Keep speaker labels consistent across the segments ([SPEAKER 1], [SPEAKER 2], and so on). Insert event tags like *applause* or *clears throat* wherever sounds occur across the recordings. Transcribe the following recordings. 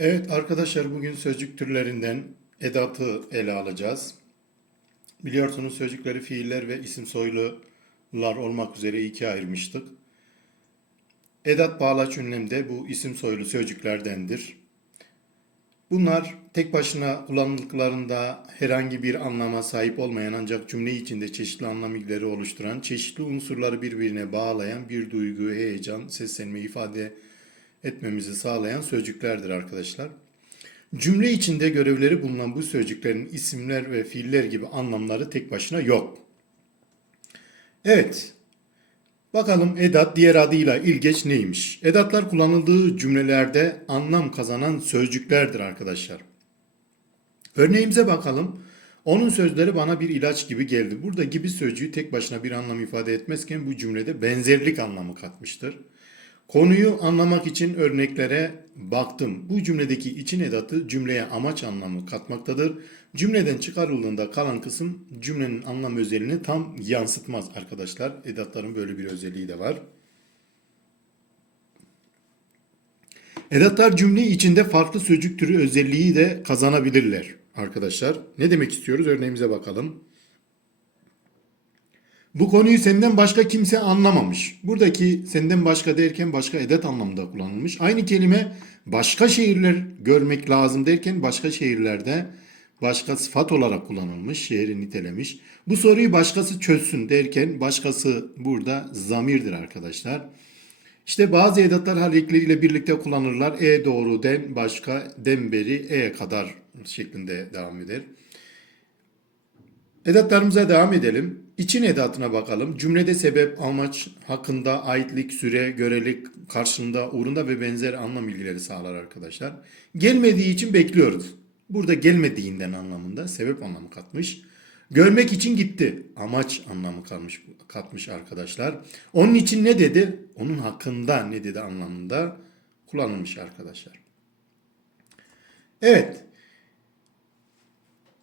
[SPEAKER 1] Evet arkadaşlar bugün sözcük türlerinden edatı ele alacağız. Biliyorsunuz sözcükleri fiiller ve isim soylular olmak üzere ikiye ayırmıştık. Edat bağlaç ünlemde bu isim soylu sözcüklerdendir. Bunlar tek başına kullanıldıklarında herhangi bir anlama sahip olmayan ancak cümle içinde çeşitli anlam ilgileri oluşturan, çeşitli unsurları birbirine bağlayan bir duygu, heyecan, seslenme ifade etmemizi sağlayan sözcüklerdir arkadaşlar. Cümle içinde görevleri bulunan bu sözcüklerin isimler ve fiiller gibi anlamları tek başına yok. Evet, Bakalım edat diğer adıyla ilgeç neymiş? Edatlar kullanıldığı cümlelerde anlam kazanan sözcüklerdir arkadaşlar. Örneğimize bakalım. Onun sözleri bana bir ilaç gibi geldi. Burada gibi sözcüğü tek başına bir anlam ifade etmezken bu cümlede benzerlik anlamı katmıştır. Konuyu anlamak için örneklere baktım. Bu cümledeki için edatı cümleye amaç anlamı katmaktadır. Cümleden çıkarıldığında kalan kısım cümlenin anlam özelliğini tam yansıtmaz arkadaşlar. Edatların böyle bir özelliği de var. Edatlar cümle içinde farklı sözcük türü özelliği de kazanabilirler arkadaşlar. Ne demek istiyoruz? Örneğimize bakalım. Bu konuyu senden başka kimse anlamamış. Buradaki senden başka derken başka edat anlamında kullanılmış. Aynı kelime başka şehirler görmek lazım derken başka şehirlerde başka sıfat olarak kullanılmış. Şehri nitelemiş. Bu soruyu başkası çözsün derken başkası burada zamirdir arkadaşlar. İşte bazı edatlar hareketleriyle birlikte kullanırlar. E doğru den başka den beri e kadar şeklinde devam eder. Edatlarımıza devam edelim. İçin edatına bakalım. Cümlede sebep, amaç, hakkında, aitlik, süre, görelik, karşında, uğrunda ve benzer anlam ilgileri sağlar arkadaşlar. Gelmediği için bekliyoruz. Burada gelmediğinden anlamında sebep anlamı katmış. Görmek için gitti. Amaç anlamı katmış, katmış arkadaşlar. Onun için ne dedi? Onun hakkında ne dedi anlamında kullanılmış arkadaşlar. Evet.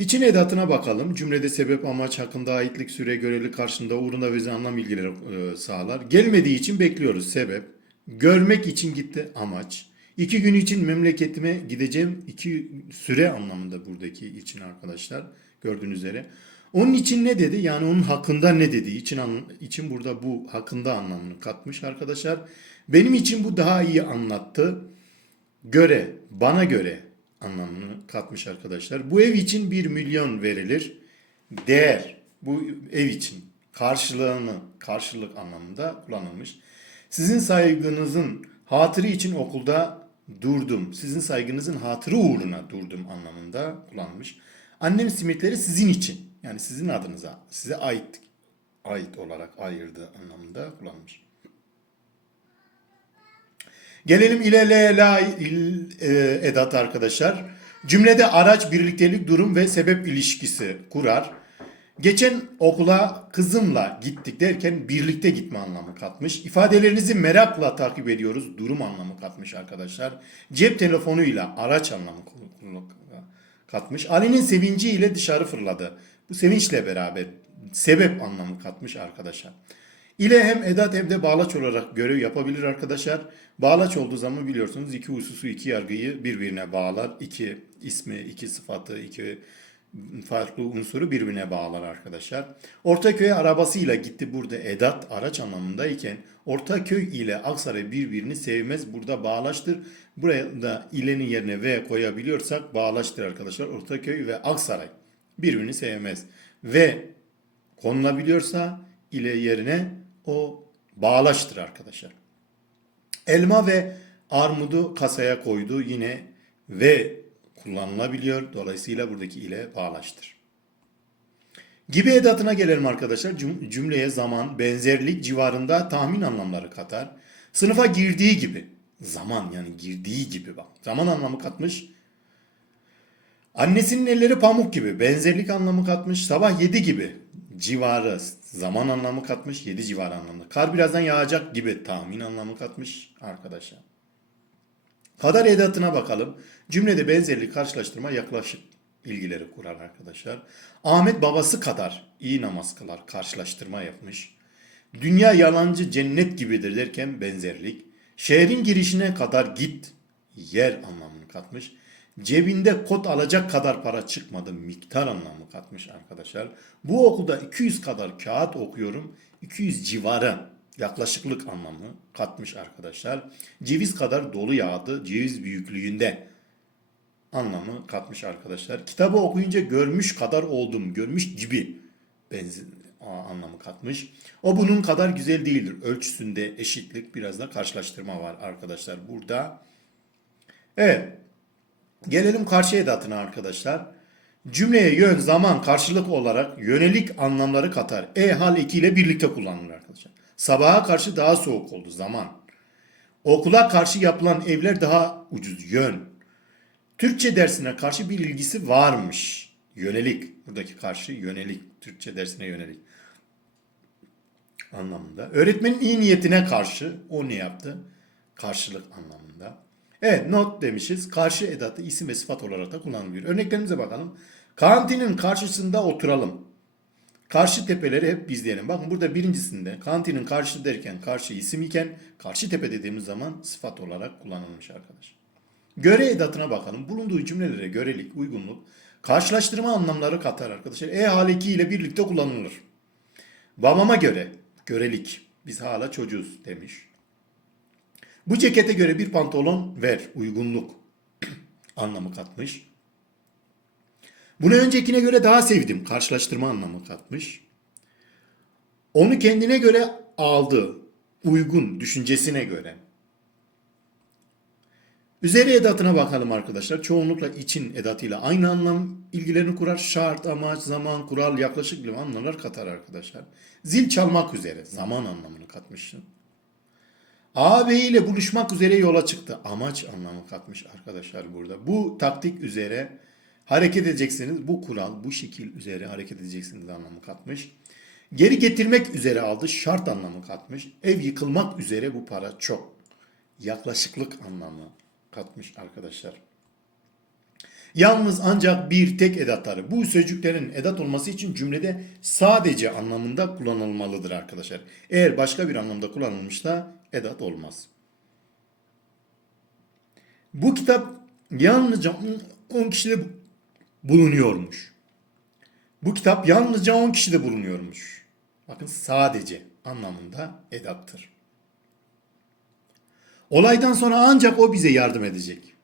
[SPEAKER 1] İçin edatına bakalım. Cümlede sebep, amaç, hakkında, aitlik, süre, göreli, karşında, uğrunda ve anlam ilgileri e, sağlar. Gelmediği için bekliyoruz sebep. Görmek için gitti amaç. İki gün için memleketime gideceğim. iki süre anlamında buradaki için arkadaşlar. Gördüğünüz üzere. Onun için ne dedi? Yani onun hakkında ne dedi? İçin, için burada bu hakkında anlamını katmış arkadaşlar. Benim için bu daha iyi anlattı. Göre, bana göre anlamını katmış arkadaşlar. Bu ev için 1 milyon verilir. Değer bu ev için karşılığını karşılık anlamında kullanılmış. Sizin saygınızın hatırı için okulda durdum. Sizin saygınızın hatırı uğruna durdum anlamında kullanılmış. Annem simitleri sizin için yani sizin adınıza size ait ait olarak ayırdığı anlamında kullanılmış. Gelelim ile le la il, e, edat arkadaşlar. Cümlede araç, birliktelik, durum ve sebep ilişkisi kurar. Geçen okula kızımla gittik derken birlikte gitme anlamı katmış. İfadelerinizi merakla takip ediyoruz. Durum anlamı katmış arkadaşlar. Cep telefonuyla araç anlamı katmış. Ali'nin sevinciyle dışarı fırladı. Bu sevinçle beraber sebep anlamı katmış arkadaşlar. İle hem edat hem de bağlaç olarak görev yapabilir arkadaşlar. Bağlaç olduğu zaman biliyorsunuz iki hususu, iki yargıyı birbirine bağlar. İki ismi, iki sıfatı, iki farklı unsuru birbirine bağlar arkadaşlar. Ortaköy arabasıyla gitti burada edat araç anlamındayken Ortaköy ile Aksaray birbirini sevmez. Burada bağlaştır. Buraya da ilenin yerine V koyabiliyorsak bağlaştır arkadaşlar. Ortaköy ve Aksaray birbirini sevmez. Ve konulabiliyorsa ile yerine o bağlaştır arkadaşlar. Elma ve armudu kasaya koydu yine ve kullanılabiliyor. Dolayısıyla buradaki ile bağlaştır. Gibi edatına gelelim arkadaşlar. Cüm- Cümleye zaman, benzerlik civarında tahmin anlamları katar. Sınıfa girdiği gibi. Zaman yani girdiği gibi bak. Zaman anlamı katmış. Annesinin elleri pamuk gibi. Benzerlik anlamı katmış. Sabah 7 gibi. Civarı. Zaman anlamı katmış. 7 civarı anlamı. Kar birazdan yağacak gibi. Tahmin anlamı katmış arkadaşlar. Kadar edatına bakalım. Cümlede benzerlik, karşılaştırma, yaklaşık ilgileri kurar arkadaşlar. Ahmet babası kadar iyi namaz kılar, karşılaştırma yapmış. Dünya yalancı cennet gibidir derken benzerlik. Şehrin girişine kadar git, yer anlamını katmış. Cebinde kot alacak kadar para çıkmadı miktar anlamı katmış arkadaşlar. Bu okulda 200 kadar kağıt okuyorum. 200 civarı yaklaşıklık anlamı katmış arkadaşlar. Ceviz kadar dolu yağdı ceviz büyüklüğünde anlamı katmış arkadaşlar. Kitabı okuyunca görmüş kadar oldum, görmüş gibi benzin anlamı katmış. O bunun kadar güzel değildir. Ölçüsünde eşitlik biraz da karşılaştırma var arkadaşlar burada. Evet. Gelelim karşı edatına arkadaşlar. Cümleye yön, zaman, karşılık olarak yönelik anlamları katar. E hal eki ile birlikte kullanılır arkadaşlar. Sabaha karşı daha soğuk oldu zaman. Okula karşı yapılan evler daha ucuz yön. Türkçe dersine karşı bir ilgisi varmış. Yönelik. Buradaki karşı yönelik. Türkçe dersine yönelik. Anlamında. Öğretmenin iyi niyetine karşı o ne yaptı? Karşılık anlamında. Evet not demişiz. Karşı edatı isim ve sıfat olarak da kullanılıyor. Örneklerimize bakalım. Kantinin karşısında oturalım. Karşı tepeleri hep biz diyelim. Bakın burada birincisinde kantinin karşı derken karşı isim iken karşı tepe dediğimiz zaman sıfat olarak kullanılmış arkadaşlar. Göre edatına bakalım. Bulunduğu cümlelere görelik, uygunluk, karşılaştırma anlamları katar arkadaşlar. E haleki ile birlikte kullanılır. Babama göre, görelik. Biz hala çocuğuz demiş. Bu cekete göre bir pantolon ver, uygunluk *clears throat* anlamı katmış. Bunu öncekine göre daha sevdim, karşılaştırma anlamı katmış. Onu kendine göre aldı, uygun, düşüncesine göre. Üzeri edatına bakalım arkadaşlar. Çoğunlukla için edatıyla aynı anlam ilgilerini kurar. Şart, amaç, zaman, kural, yaklaşık gibi anlamlar katar arkadaşlar. Zil çalmak üzere zaman anlamını katmıştım. Ağabey ile buluşmak üzere yola çıktı. Amaç anlamı katmış arkadaşlar burada. Bu taktik üzere hareket edeceksiniz. Bu kural, bu şekil üzere hareket edeceksiniz anlamı katmış. Geri getirmek üzere aldı. Şart anlamı katmış. Ev yıkılmak üzere bu para çok. Yaklaşıklık anlamı katmış arkadaşlar. Yalnız ancak bir tek edatları. Bu sözcüklerin edat olması için cümlede sadece anlamında kullanılmalıdır arkadaşlar. Eğer başka bir anlamda kullanılmışsa edat olmaz. Bu kitap yalnızca 10 kişide bulunuyormuş. Bu kitap yalnızca 10 kişide bulunuyormuş. Bakın sadece anlamında edattır. Olaydan sonra ancak o bize yardım edecek.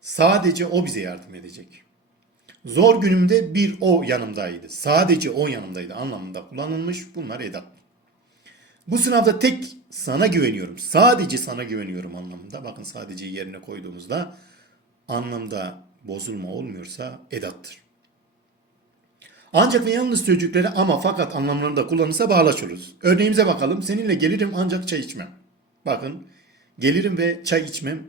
[SPEAKER 1] Sadece o bize yardım edecek. Zor günümde bir o yanımdaydı. Sadece o yanımdaydı anlamında kullanılmış. Bunlar edat. Bu sınavda tek sana güveniyorum. Sadece sana güveniyorum anlamında. Bakın sadece yerine koyduğumuzda anlamda bozulma olmuyorsa edattır. Ancak ve yalnız sözcükleri ama fakat anlamlarında kullanılsa bağlaç oluruz. Örneğimize bakalım. Seninle gelirim ancak çay içmem. Bakın gelirim ve çay içmem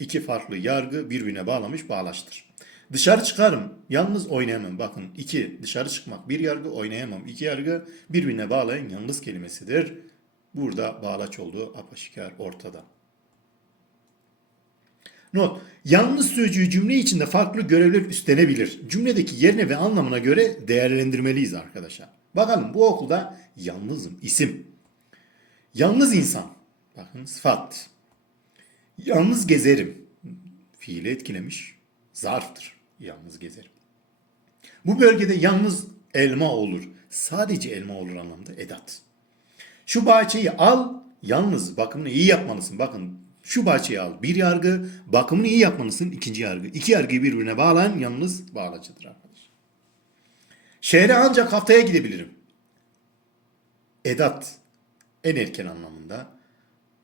[SPEAKER 1] iki farklı yargı birbirine bağlamış bağlaçtır. Dışarı çıkarım, yalnız oynayamam. Bakın iki dışarı çıkmak bir yargı, oynayamam iki yargı birbirine bağlayan yalnız kelimesidir. Burada bağlaç olduğu apaşikar ortada. Not. Yalnız sözcüğü cümle içinde farklı görevler üstlenebilir. Cümledeki yerine ve anlamına göre değerlendirmeliyiz arkadaşlar. Bakalım bu okulda yalnızım isim. Yalnız insan. Bakın sıfat. Yalnız gezerim. Fiili etkilemiş. Zarftır. Yalnız gezerim. Bu bölgede yalnız elma olur. Sadece elma olur anlamda edat. Şu bahçeyi al, yalnız bakımını iyi yapmalısın. Bakın şu bahçeyi al. Bir yargı, bakımını iyi yapmalısın. ikinci yargı. İki yargıyı birbirine bağlayan yalnız bağlacıdır arkadaş. Şehre ancak haftaya gidebilirim. Edat en erken anlamında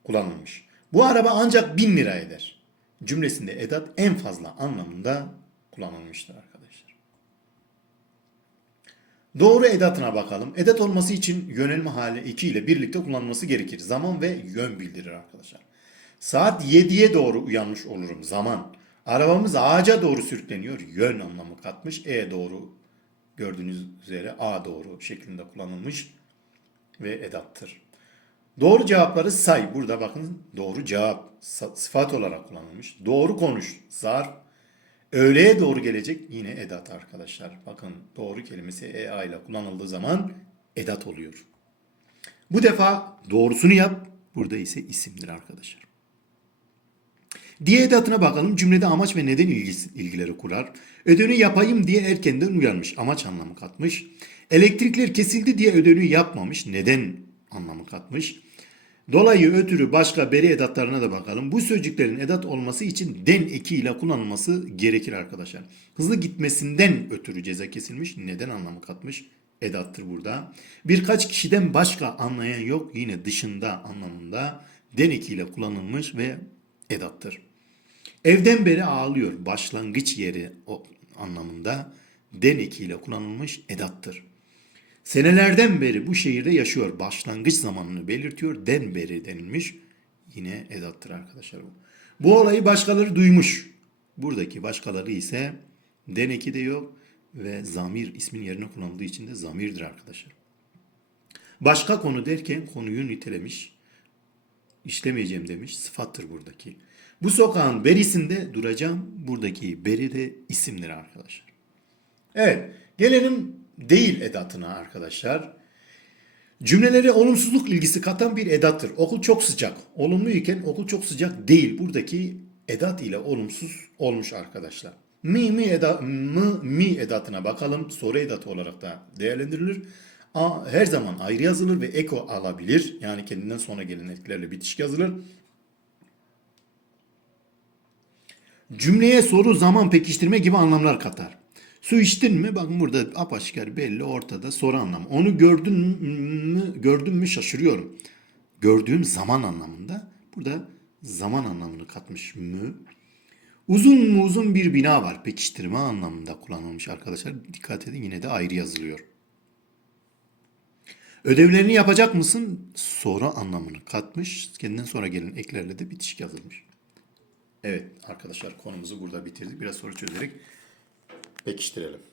[SPEAKER 1] kullanılmış. Bu araba ancak bin lira eder. Cümlesinde edat en fazla anlamında kullanılmıştır. Doğru edatına bakalım. Edat olması için yönelme hali 2 ile birlikte kullanılması gerekir. Zaman ve yön bildirir arkadaşlar. Saat 7'ye doğru uyanmış olurum. Zaman. Arabamız ağaca doğru sürükleniyor. Yön anlamı katmış. E doğru gördüğünüz üzere A doğru şeklinde kullanılmış ve edattır. Doğru cevapları say. Burada bakın doğru cevap sıfat olarak kullanılmış. Doğru konuş. Zarf. Öğleye doğru gelecek yine edat arkadaşlar. Bakın doğru kelimesi EA ile kullanıldığı zaman edat oluyor. Bu defa doğrusunu yap. Burada ise isimdir arkadaşlar. Diye edatına bakalım. Cümlede amaç ve neden ilgisi, ilgileri kurar. Ödevini yapayım diye erkenden uyarmış. Amaç anlamı katmış. Elektrikler kesildi diye ödevini yapmamış. Neden anlamı katmış. Dolayı ötürü başka beri edatlarına da bakalım. Bu sözcüklerin edat olması için den eki ile kullanılması gerekir arkadaşlar. Hızlı gitmesinden ötürü ceza kesilmiş. Neden anlamı katmış? Edattır burada. Birkaç kişiden başka anlayan yok. Yine dışında anlamında den eki ile kullanılmış ve edattır. Evden beri ağlıyor. Başlangıç yeri o anlamında den eki ile kullanılmış edattır. Senelerden beri bu şehirde yaşıyor. Başlangıç zamanını belirtiyor. Den beri denilmiş. Yine edattır arkadaşlar bu. Bu olayı başkaları duymuş. Buradaki başkaları ise den eki de yok ve zamir ismin yerine kullanıldığı için de zamirdir arkadaşlar. Başka konu derken konuyu nitelemiş. İşlemeyeceğim demiş. Sıfattır buradaki. Bu sokağın berisinde duracağım. Buradaki beri de isimdir arkadaşlar. Evet, gelelim değil edatına arkadaşlar. Cümlelere olumsuzluk ilgisi katan bir edattır. Okul çok sıcak. Olumlu iken okul çok sıcak değil. Buradaki edat ile olumsuz olmuş arkadaşlar. Mi mi eda mı mi edatına bakalım. Soru edatı olarak da değerlendirilir. A her zaman ayrı yazılır ve eko alabilir. Yani kendinden sonra gelen etkilerle bitişik yazılır. Cümleye soru, zaman pekiştirme gibi anlamlar katar. Su içtin mi? Bakın burada apaçıkar belli ortada soru anlamı. Onu gördün mü, gördün mü şaşırıyorum. Gördüğüm zaman anlamında. Burada zaman anlamını katmış mı? Uzun mu uzun bir bina var. Pekiştirme anlamında kullanılmış arkadaşlar. Dikkat edin yine de ayrı yazılıyor. Ödevlerini yapacak mısın? Soru anlamını katmış. Kendinden sonra gelen eklerle de bitişik yazılmış. Evet arkadaşlar konumuzu burada bitirdik. Biraz soru çözerek pekiştirelim.